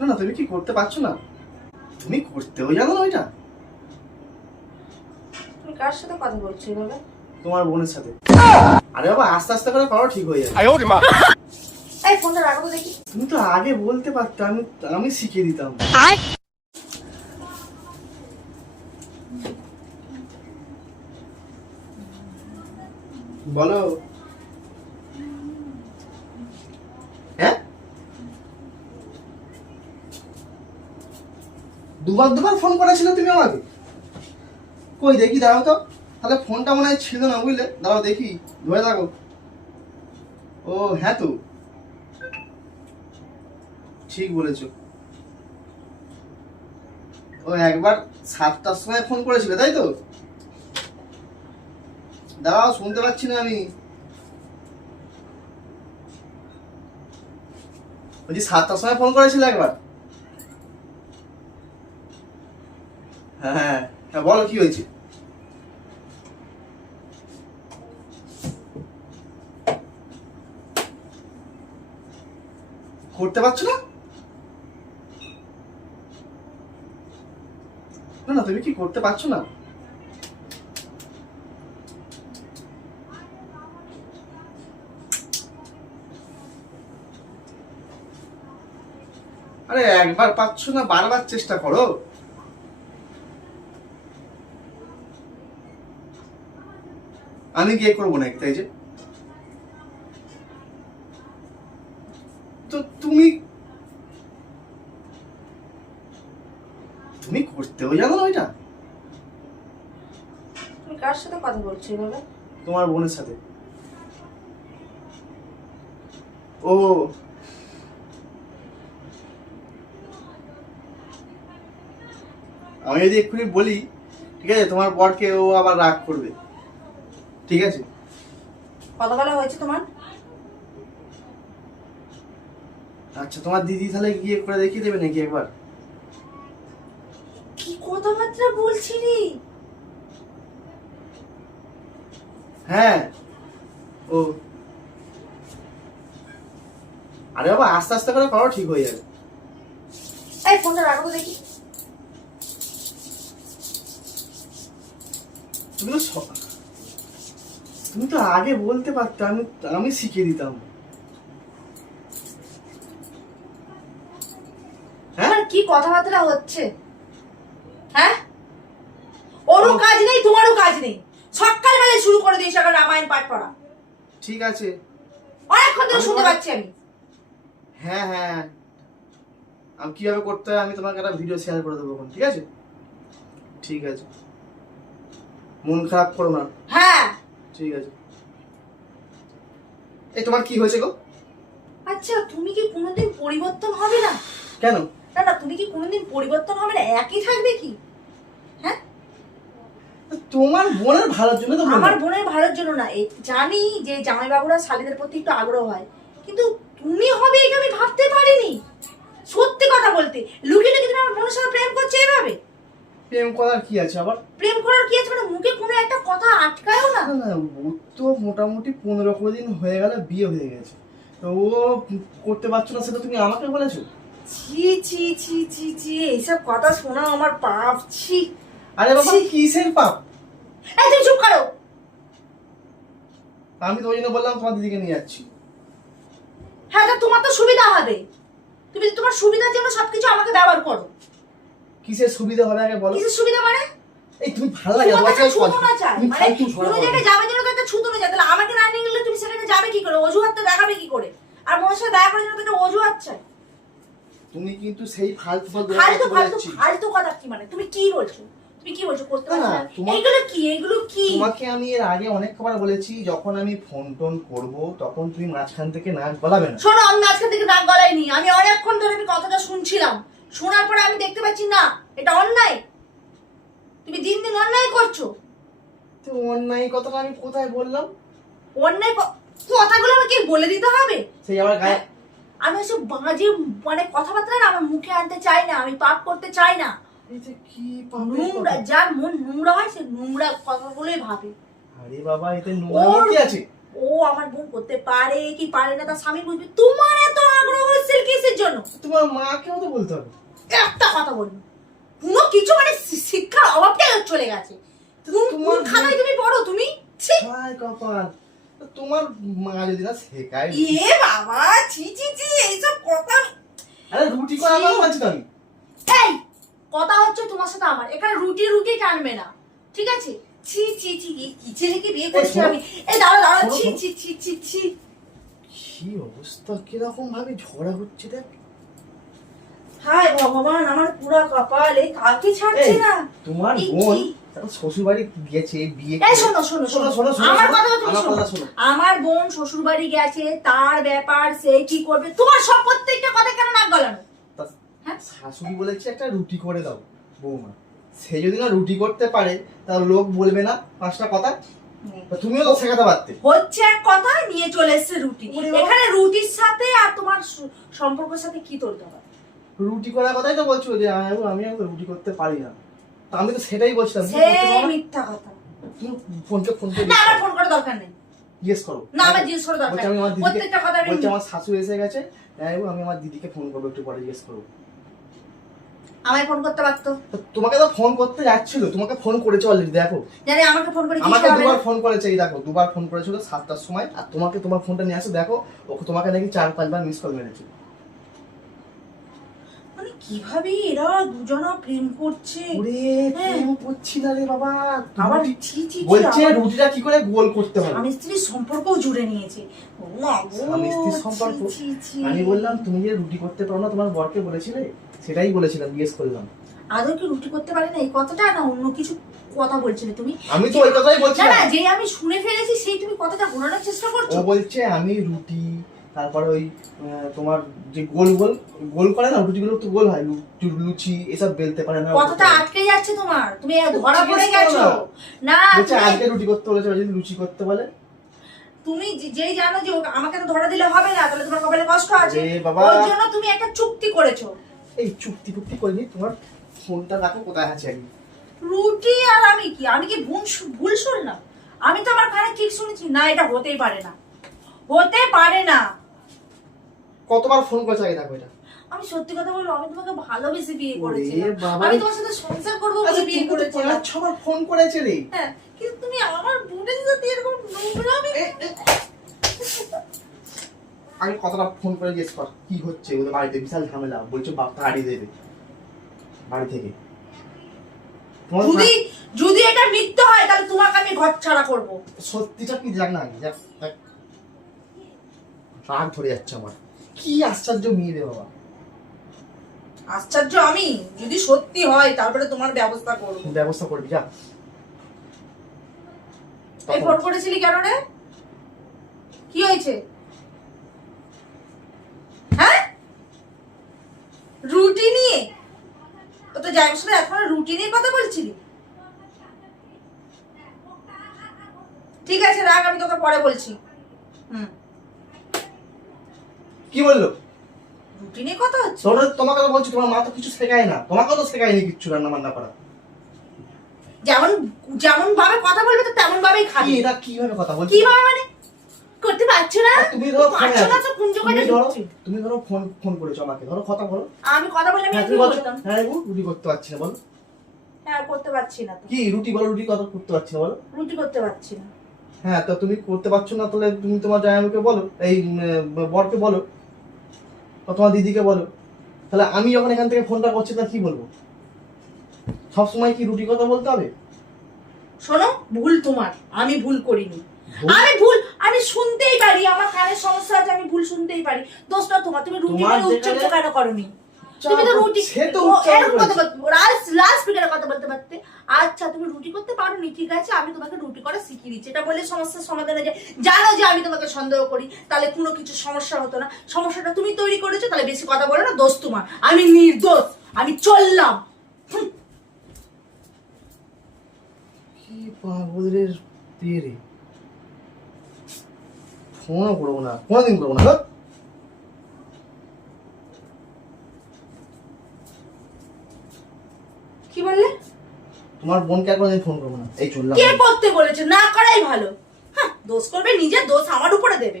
না না, তুমি কি করতে পারছো না? তুমি করতেও জানো না ওইটা? তুমি কার সাথে কথা বলছো এভাবে? তোমার বোনের সাথে। আরে বাবা, আস্তে আস্তে করে করো, ঠিক হয়ে যাবে। এই ফোনটা রাখো তো দেখি। তুমি তো আগে বলতে পারতে, আমি শিখিয়ে দিতাম। বলো। হ্যাঁ, দুবার ফোন করেছিল তুমি আমাকে? কই দেখি, দাঁড়াও তো। তাহলে ফোনটা মনে হয় ছিল না, বুঝলে? দাঁড়াও দেখি, ধরে থাকো। ও হ্যাঁ, তো ঠিক বলেছো। ও একবার 7টার সময় ফোন করেছিল, তাই তো? দাঁড়াও, শুনতে পাচ্ছি না আমি। বলছি 7টার সময় ফোন করেছিল একবার। হ্যাঁ হ্যাঁ হ্যাঁ, বলো কি হয়েছে? করতে পারছো না? না না, তুমি কি করতে পারছো না? আরে একবার পাচ্ছ না, বারবার চেষ্টা করো। আমি গিয়ে করবো না, তাই যে। তো তুমি তুমি করতেও জানো না ওইটা? তুমি কার সাথে কথা বলছো এভাবে? তোমার বোনের সাথে। ও আমি যদি এক্ষুনি বলি, ঠিক আছে, তোমার বরকে ও আবার রাগ করবে। ঠিক আছে? কথা বলা হয়েছে তোমার? আচ্ছা, তোমার দিদি তাহলে গিয়ে করে দেখিয়ে দেবে নাকি একবার? কি কথাবার্তা বলছিলি? হ্যাঁ। ও আরে বাবা, আস্তে আস্তে করে করো, ঠিক হয়ে যাবে। এই ফোনটা রাখো তো দেখি। তুমি তো তুমি তো আগে বলতে পারতে, আমি শিখিয়ে দিতাম। হ্যাঁ, কি কথাবার্তা হচ্ছে? হ্যাঁ, ওরও কাজ নেই তোমারও কাজ নেই। সকালবেলা শুরু করে দিয়েছে এখন রামায়ণ পাঠ পড়া। ঠিক আছে। অনেকক্ষণ ধরে শুনতে পাচ্ছি আমি। হ্যাঁ হ্যাঁ, আমি কিভাবে করতে হয় আমি তোমাকে একটা ভিডিও শেয়ার করে দেবো, ঠিক আছে? ঠিক আছে, মন খারাপ করো না। হ্যাঁ ঠিক আছে। এই তোমার কি হয়েছে গো? আচ্ছা, তুমি কি কোনোদিন পরিবর্তন হবে না? কেন? না না, তুমি কি কোনোদিন পরিবর্তন হবে না? একই থাকবে কি? হ্যাঁ, তোমার বোনের ভালোর জন্য তো আমার বোনের ভালোর জন্য না। জানি যে জামাইবাবুরা শালীদের প্রতি একটু আগ্রহ হয়, কিন্তু তুমি হবে এটা আমি ভাবতে পারিনি। সত্যি কথা বলতে, লুকিয়ে লুকিয়ে তুমি আমার বোনের সাথে প্রেম করছো এভাবে? প্রেম করার কি আছে আবার? প্রেম করার কি আছে? মানে মুখে কোনো একটা কথা আটকায়ও না? না না, ও তো মোটামুটি 15-20 দিন হয়ে গেল বিয়ে হয়ে গেছে, তো ও করতে পারছো না, সেটা তুমি আমাকে বলেছো? ছি ছি ছি ছি ছি, এইসব কথা শোনা আমার পাপ। ছি। আরে বাবা, কিসের পাপ? এই তুমি চুপ করো। আমি তো ওই জন্য বললাম তোমার দিদিকে নিয়ে যাচ্ছি। হ্যাঁ, তা তোমার তো সুবিধা হবে। তুমি তোমার সুবিধার জন্য সবকিছু আমাকে ব্যবহার করো। কিসের সুবিধা হবে আগে বলো? কিসের সুবিধা মানে? এই তুমি ভালো লাগে তোমার কাছে ছুতো না চাই তুমি মানে ফালতু কোনো শোনা। জায়গায় যাবে জন্য তো একটা ছুতো না চাই, তাহলে আমাকে না নিয়ে গেলে তুমি সেখানে যাবে কি করে? অজুহাতটা দেখাবে কি করে? আর মনের সাথে দেখা করার জন্য তো একটা অজুহাত চাই। তুমি কিন্তু সেই ফালতু ফালতু ফালতু ফালতু কথা কি মানে? তুমি কি বলছো? তুমি কি বলছো? করতে পারছো না? এইগুলো কি? এইগুলো কি? তোমাকে আমি এর আগে অনেকবার বলেছি, যখন আমি ফোন টোন করবো তখন তুমি মাঝখান থেকে নাক গলাবে না। শোনো, আমি মাঝখান থেকে নাক গলাইনি। আমি অনেকক্ষণ ধরে আমি কথাটা শুনছিলাম। শোনার পরে আমি দেখতে পাচ্ছি না, এটা অন্যায়। তুমি দিন দিন অন্যায় করছো। তো অন্যায় কথাটা আমি কোথায় বললাম? অন্যায় কথাগুলো আমাকে বলে দিতে হবে? সেই আমার গায়ে আমি ওসব বাজে মানে কথাবার্তা না আমার মুখে আনতে চাই না। আমি পাপ করতে চাই না। এটা কি পাপের নোংরা, কথা? যার মন নোংরা হয় সে নোংরা কথাগুলোই ভাবে। আরে বাবা, এতে নোংরা কি আছে? ও আমার বোন করতে পারে কি পারে না তার স্বামী বুঝবে। তোমার এত আগ্রহ হচ্ছে কিসের জন্য? তোমার মাকেও তো বলতে হবে। একটা কথা বলবো, কোনো কিছু মানে শিক্ষার অভাবটাই চলে গেছে। তুমি তোমার খানায় তুমি পড়ো তুমি, ছি। হায় কপাল, তোমার মা যদি না শেখায়। এ বাবা, ছি ছি ছি, এইসব কথা। আরে রুটি করা কথা বলছি তো আমি। এই কথা হচ্ছে তোমার সাথে আমার, এখানে রুটি রুটি টানবে না, ঠিক আছে? ছি ছি ছি, কি ছেলেকে বিয়ে করেছি আমি। এই দাঁড়া দাঁড়া, ছি ছি ছি ছি ছি। কি অবস্থা, কিরকম ভাবে ঝগড়া হচ্ছে দেখ। হায় ভগবান, আমার পুরা কপাল, এই কাকে ছাড়ছে না। তোমার এই বোন কি? শ্বশুর বাড়ি গেছে বিয়ে এই শোনো শোনো শোনো শোনো, শোনো, আমার শোনো, কথা তুমি আমার শোনো। কথা শোনো। আমার বোন শ্বশুর বাড়ি গেছে, তার ব্যাপার, সে কি করবে। তোমার সব প্রত্যেকটা কথা কেন নাক গলানো? তা- হ্যাঁ? শাশুড়ি বলেছে একটা রুটি করে দাও বৌমা, সে যদি না রুটি করতে পারে তাহলে লোক বলবে না 5টা কথা? তা তুমিও তো শেখাতে পারতে। হচ্ছে এক কথা, নিয়ে চলে এসেছে রুটি। ওরে বাবা। এখানে রুটির সাথে আর তোমার সম্পর্কের সাথে কি তৈরি হবে? রুটি করার কথাই তো বলছো যে আমি রুটি করতে পারি না। তা আমি তো সেটাই বলছিলাম, তুমি সেই করতে পারো না? মিথ্যা কথা। তুমি ফোন করে না, আমার ফোন করার দরকার নেই। জিজ্ঞেস করো। না, আমার জিজ্ঞেস করার দরকার বলছে আমি নেই। আমার দিদিকে, প্রত্যেকটা কথা আমি বলছে আমার শাশু এসে গেছে, আমি আমার দিদিকে ফোন করবো, একটু পরে জিজ্ঞেস করবো। আমায় ফোন করতে পারতো। তো তোমাকে তো ফোন করতে যাচ্ছিল, তোমাকে ফোন করেছে অলরেডি, দেখো। জানি আমাকে ফোন করে কি আমাকে হবে? 2বার ফোন করেছে, এই দেখো 2বার ফোন করেছিল 7টার সময়, আর তোমাকে তোমার ফোনটা নিয়ে আসো, দেখো ওকে তোমাকে নাকি 4-5 বার মিস কল মেরেছে। মানে কিভাবে এরা দুজনা প্রেম করছে? ওরে হ্যাঁ। প্রেম করছি না রে বাবা, আবার রুটি- ছি ছি ছি, বলছে আবার রুটিটা কি করে গোল করতে হবে। স্বামী স্ত্রীর সম্পর্কও জুড়ে নিয়েছে। ও মা গো, স্বামী স্ত্রীর সম্পর্ক। ছি, ছি, ছি। আমি বললাম তুমি যে রুটি করতে পারো না তোমার বরকে বলেছিলে, সেটাই বলেছিলাম, জিজ্ঞেস করলাম। আদৌ কি রুটি করতে পারে না এই কথাটা, না অন্য কিছু কথা বলছিলে তুমি? আমি তো ওই কথাই না বলছিলাম। না, যে আমি শুনে ফেলেছি সেই তুমি কথাটা ঘোরানোর চেষ্টা ও করছো। বলছে আমি রুটি, তারপরে ওই তোমার যে গোল গোল গোল করে না রুটিগুলো, তো গোল হয়, লুচি এসব বেলতে পারে না। কথাটা আটকে যাচ্ছে তোমার, তুমি ধরা পড়ে জিজ্ঞেস করো গেছো। না বলছে তুমি- আজকে রুটি করতে বলেছে, যদি লুচি করতে বলে। তুমি যেই জানো যে আমাকে তো ধরা দিলে হবে না, তাহলে তোমার কপালে কষ্ট আছে। আরে বাবা। ওর জন্য তুমি একটা চুক্তি করেছো। এই চুক্তি ফুক্তি করিনি, তোমার ফোনটা রাখো, কোথায় আছে আমি। রুটি আর আমি কি ভুল শুনলাম? আমি তো আমার কানে ঠিক শুনেছি না, এটা হতেই পারে না, হতে পারে না। কতবার ফোন করেছে আগে, দেখো এটা। আমি সত্যি কথা বলবো, আমি তোমাকে ভালোবেসে বিয়ে ওরে করেছি। বাবা। আমি তোমার সাথে সংসার করবো বলে আচ্ছা বিয়ে তুমি তো করেছি। 5-6 বার ফোন করেছে রে। হ্যাঁ, কিন্তু তুমি আমার বোনের সাথে এরকম নোংরামি। আগে কতটা ফোন করে জিজ্ঞেস কর কি হচ্ছে ওদের বাড়িতে, বিশাল ঝামেলা, বলছো বাপটা হারিয়ে দেবে বাড়ি থেকে। তোমার যদি যদি এটা মিথ্যে হয় তাহলে তোমাকে আমি ঘর ছাড়া করবো। সত্যিটা কি জান না, দেখ দেখ। রাগ ধরে যাচ্ছে আমার, কি আশ্চর্য মেয়ে রে বাবা। আশ্চর্য আমি, যদি সত্যি হয় তারপরে তোমার ব্যবস্থা করবো। ব্যবস্থা করবি যা। এই ফোন করেছিলি কেন রে? কি হয়েছে? হ্যাঁ, রুটি নিয়ে তো যাই শুনে এখন রুটি নিয়ে কথা বলছিলি। ঠিক আছে রাগ, আমি তোকে পরে বলছি। কি বললো? রুটি নিয়ে কথা হচ্ছে। তোমাকে তো বলছি, তোমার মা তো কিছু শেখায় না, তোমাকেও তো শেখায়নি কিচ্ছু রান্না বান্না করা। যেমন যেমন ভাবে কথা বলবে তো তেমন ভাবেই কি খাবি। এটা কিভাবে কথা বলছো? কিভাবে মানে করতে পারছো না? আর তুমি ধরো ফোনে পারছো না আছো। তো কুঞ্জ কাটে দিচ্ছি। তুমি ধরো ফোন করেছো আমাকে, ধরো কথা বলো। আমি কথা বললে আমি হ্যাঁ কি তুমি বলছো, বলতাম? হ্যাঁ বউ, রুটি করতে পারছি না বলো। হ্যাঁ, করতে পারছি না তো। কি রুটি বলো, রুটি কথা করতে পারছি না বলো। রুটি করতে পারছি না। হ্যাঁ তো তুমি করতে পারছো না, তাহলে তুমি তোমার জামাইকে বলো, এই বরকে বলো, বা তোমার দিদিকে বলো। তাহলে আমি যখন এখান থেকে ফোনটা করছি তা কি বলবো? সবসময় কি রুটি কথা বলতে হবে? শোনো, ভুল তোমার, আমি ভুল করিনি। ভুল? আমি শুনতেই পারি, আমার কানের সমস্যা আছে, আমি ভুল শুনতেই পারি। দোষটা তোমার, তুমি রুটি তোমার বলে উচ্চারণ যেখানে- কেন করনি? তুমি তো রুটি সে তো ও, উচ্চারণ এরকম কথা করেছে। বলতে লাস্ট স্পিকারে কথা বলতে পারতে। আচ্ছা তুমি রুটি করতে পারোনি, ঠিক আছে, আমি তোমাকে রুটি করা শিখিয়ে দিচ্ছি, এটা বলে সমস্যার সমাধান হয়ে যায়। জানো যে আমি তোমাকে সন্দেহ করি, তাহলে কোনো কিছু সমস্যা হতো না। সমস্যাটা তুমি তৈরি করেছো, তাহলে বেশি কথা বলো না, দোষ তোমার। আমি নির্দোষ, আমি চললাম। কি পাগলের বিয়ে রে। ফোনও করবো না, কোনোদিন করবো না। কি বললে? তোমার বোনকে আর কোনোদিন ফোন করবো না, এই চললাম। কে করতে বলেছে? না করাই ভালো। হ্যাঁ, দোষ করবে নিজের দোষ আমার উপরে দেবে